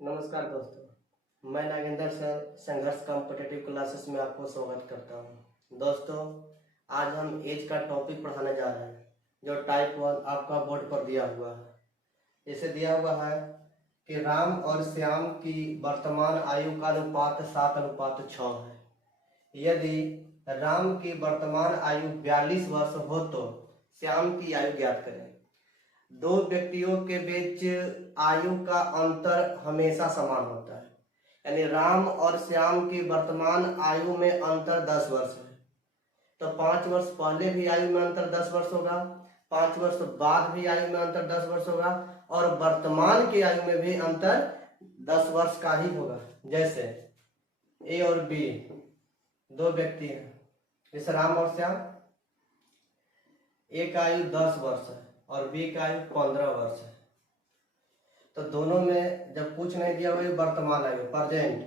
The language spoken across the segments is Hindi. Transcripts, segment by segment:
नमस्कार दोस्तों, मैं नागेंद्र सर संघर्ष कॉम्पिटिटिव क्लासेस में आपको स्वागत करता हूं। दोस्तों, आज हम एज का टॉपिक पढ़ाने जा रहे हैं जो टाइप 1 आपका बोर्ड पर दिया हुआ है। इसे दिया हुआ है कि राम और श्याम की वर्तमान आयु का अनुपात 7:6 है। यदि राम की वर्तमान आयु 42 वर्ष हो तो श्याम की आयु ज्ञात करें। दो व्यक्तियों के बीच आयु का अंतर हमेशा समान होता है, यानी राम और श्याम की वर्तमान आयु में अंतर 10 वर्ष है, तो 5 वर्ष पहले भी आयु में अंतर 10 वर्ष होगा, 5 वर्ष बाद भी आयु में अंतर 10 वर्ष होगा, और वर्तमान की आयु में भी अंतर 10 वर्ष का ही होगा। जैसे ए और बी दो व्यक्ति हैं, जैसे राम और श्याम। ए का आयु 10 वर्ष है और बी का आयु 15 वर्ष है, तो दोनों में जब कुछ नहीं दिया हुआ वर्तमान आयु प्रेजेंट,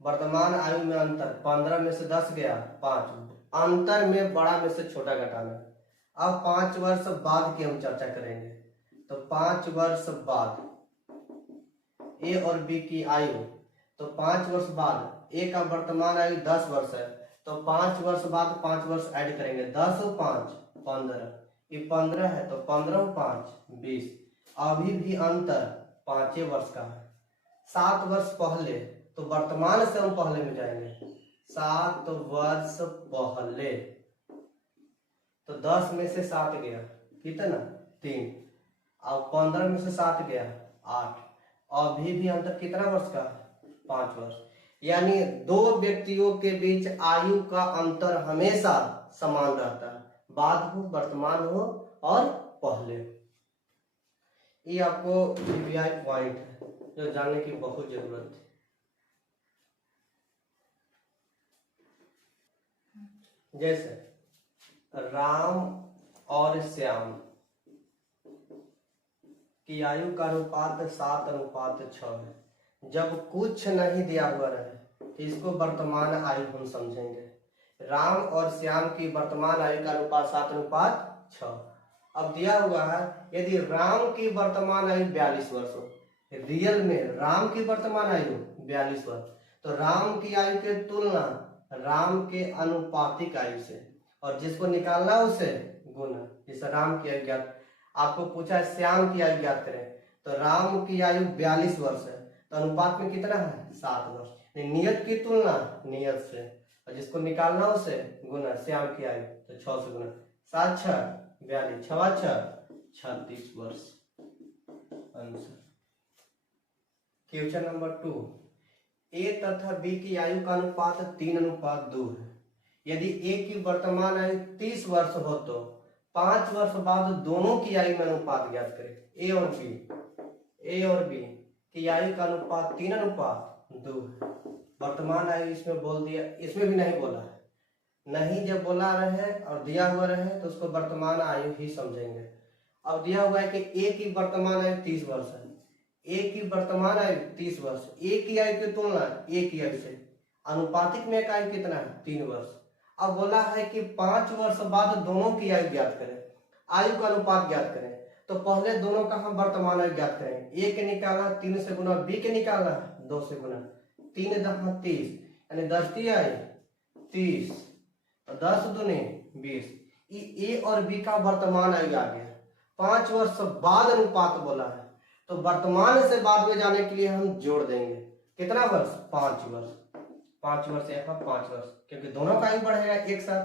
वर्तमान आयु में अंतर 15 में से 10 गया 5, अंतर में बड़ा में से छोटा घटाना। अब 5 वर्ष बाद की हम चर्चा करेंगे, तो 5 वर्ष बाद ए और बी की आयु, तो 5 वर्ष बाद ए का वर्तमान आयु 10 वर्ष है, तो 5 वर्ष बाद 5 वर्ष ऐड करेंगे, 10 और 5 15, ये 15 है, तो 15 और 5 20। अभी भी अंतर 5 वर्ष का है। 7 वर्ष पहले, तो वर्तमान से हम पहले में जाएंगे, 7 वर्ष पहले, तो 10 में से 7 गया कितना 3, अब 15 में से 7 गया 8, अभी भी अंतर कितना वर्ष का है 5 वर्ष। यानी दो व्यक्तियों के बीच आयु का अंतर हमेशा समान रहता है, बाद हो, वर्तमान हो और पहले। ये आपको वीवीआई पॉइंट है जो जानने की बहुत जरूरत है। जैसे राम और श्याम की आयु का अनुपात 7:6 है। जब कुछ नहीं दिया हुआ रहे तो इसको वर्तमान आयु हम समझेंगे। राम और श्याम की वर्तमान आयु का अनुपात 7:6। अब दिया हुआ है यदि राम की वर्तमान आयु 42 वर्ष हो, रियल में राम की वर्तमान आयु 42 वर्ष, तो राम की आयु की तुलना राम के अनुपातिक आयु से, और जिसको निकालना उसे गुना। जैसे राम की आयु ज्ञात, आपको पूछा श्याम की आयु ज्ञात करें, तो राम की आयु 42 वर्ष है, तो अनुपात में कितना है 7 वर्ष। नियत की तुलना नियत से, और जिसको निकालना उसे गुना, श्याम की आयु तो 6 से गुना, 7 6 42, 6 6 36 वर्ष। आंसर क्वेश्चन नंबर 2, ए तथा बी की आयु का अनुपात 3:2 है। यदि ए की वर्तमान आयु 30 वर्ष हो तो 5 वर्ष बाद दोनों की आयु में अनुपात ज्ञात करें। ए और बी की आयु का अनुपात 3:2 है। वर्तमान आयु इसमें बोल दिया, इसमें भी नहीं बोला है, नहीं जब बोला रहे और दिया हुआ रहे तो उसको वर्तमान आयु ही समझेंगे। अब दिया हुआ है कि ए की वर्तमान आयु 30 वर्ष है, ए की वर्तमान आयु 30 वर्ष, ए की आयु की तुलना ए की आयु से, अनुपातिक में एक आयु कितना है 3 वर्ष। अब बोला है कि 5 वर्ष बाद दोनों की आयु ज्ञात करें, आयु का अनुपात ज्ञात करें, तो पहले दोनों का हम वर्तमान आयु ज्ञात करें। ए के निकालना 3 से गुना, बी के निकालना 2 से गुना, 3 10 30, यानी 10 × 30, 10 दूनी 20। ए और बी का वर्तमान आयु आ गया। 5 वर्ष बाद अनुपात बोला है, तो वर्तमान से बाद में जाने के लिए हम जोड़ देंगे कितना वर्ष 5 वर्ष, 5 वर्ष यहाँ 5 वर्ष, क्योंकि दोनों का आयु बढ़ेगा एक साथ,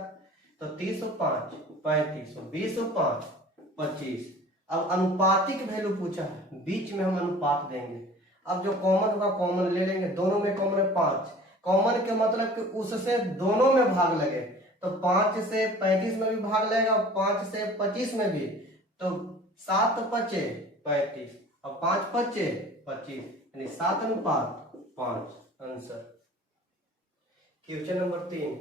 तो 30 और 5 35, 20 और 5 25। अब अनुपातिक वैल्यू पूछा है, बीच में हम अनुपात देंगे। अब जो कॉमन होगा कॉमन ले लेंगे, दोनों में कॉमन है 5, कॉमन के मतलब कि उससे दोनों में भाग लगे, तो 5 से 35 में भी भाग लगेगा, 5 से 25 में भी, तो 7 5 35 और 5 5 25, यानी 7:5। Answer question number 3,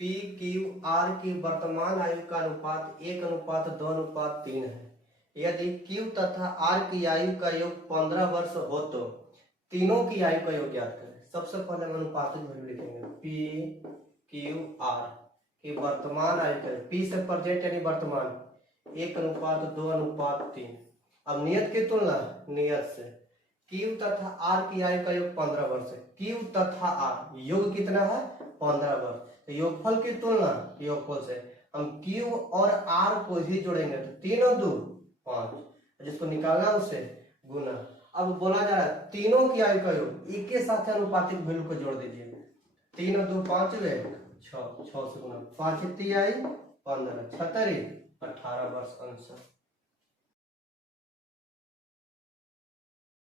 P Q R की वर्तमान आयु का अनुपात 1:2:3 है। यदि क्यू तथा आर की आयु का योग 15 वर्ष हो तो तीनों की आयु का योग ज्ञात करें। सबसे पहले हम अनुपातिक वैल्यू लिखेंगे, पी क्यू आर की वर्तमान आयु करें, पी से प्रेजेंट यानी वर्तमान 1:2:3। अब नियत की तुलना नियत से, क्यू तथा आर की आयु का योग 15 वर्ष है। क्यू तथा आर योग कितना है 15 वर्ष। तो योगफल की तुलना योगफल से हम क्यू और आर को ही जोड़ेंगे तो 3 और 2 5, जिसको निकालना उससे गुना। अब बोला जा रहा है तीनों की आयु का योग एक के साथ अनुपातिक वैल्यू को जोड़ दीजिए। 3 और 2 5 ले 6 से गुना 5 आई 15 18 वर्ष आंसर।